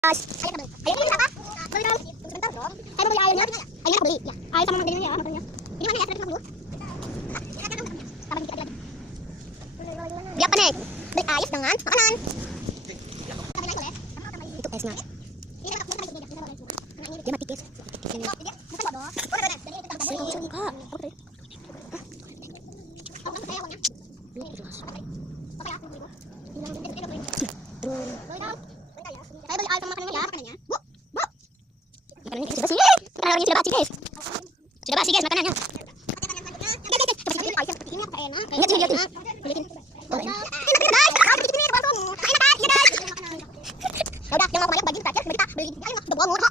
Ayo teman. Ayo ini berapa? Beli dong. Sebentar dong. Saya mau beli airnya. Airnya aku beli. Ya. Air sama mobilnya ya, mobilnya. Ini mana ya? 150. Tambah dikit lagi. Beli apa nih? Beli ais dengan makanan. Itu esnya. Dia mati guys. Saya beli air sama makanannya ya. Bu, bu. Makanannya sudah basi. Makanannya sudah basi guys. Sudah basi guys makanannya. Ingat sini liatin. Udah, yang mau kemarin bagi saja, kita beli ayo udah buang murah.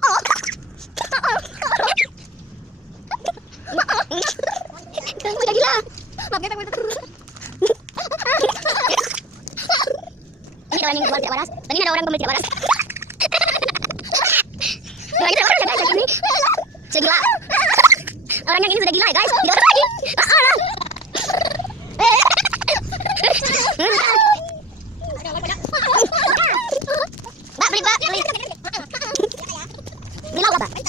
Kamu udah gila. Maaf ya, kamu terus. Ini orang yang jual tidak waras. Tadi ada orang pembeli tidak waras. Orang ini sudah gila ini. Sudah gila. Orang yang ini sudah gila ya guys. Tidak lagi. Mbak beli mbak beli. Beli lauk apa? Ini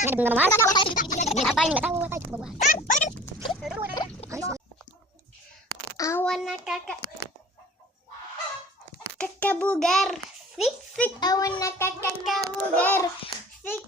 ada bunga mawar. Ini apa ini nggak tahu. Awana kakak bugar, sik awana kakak bugar, sik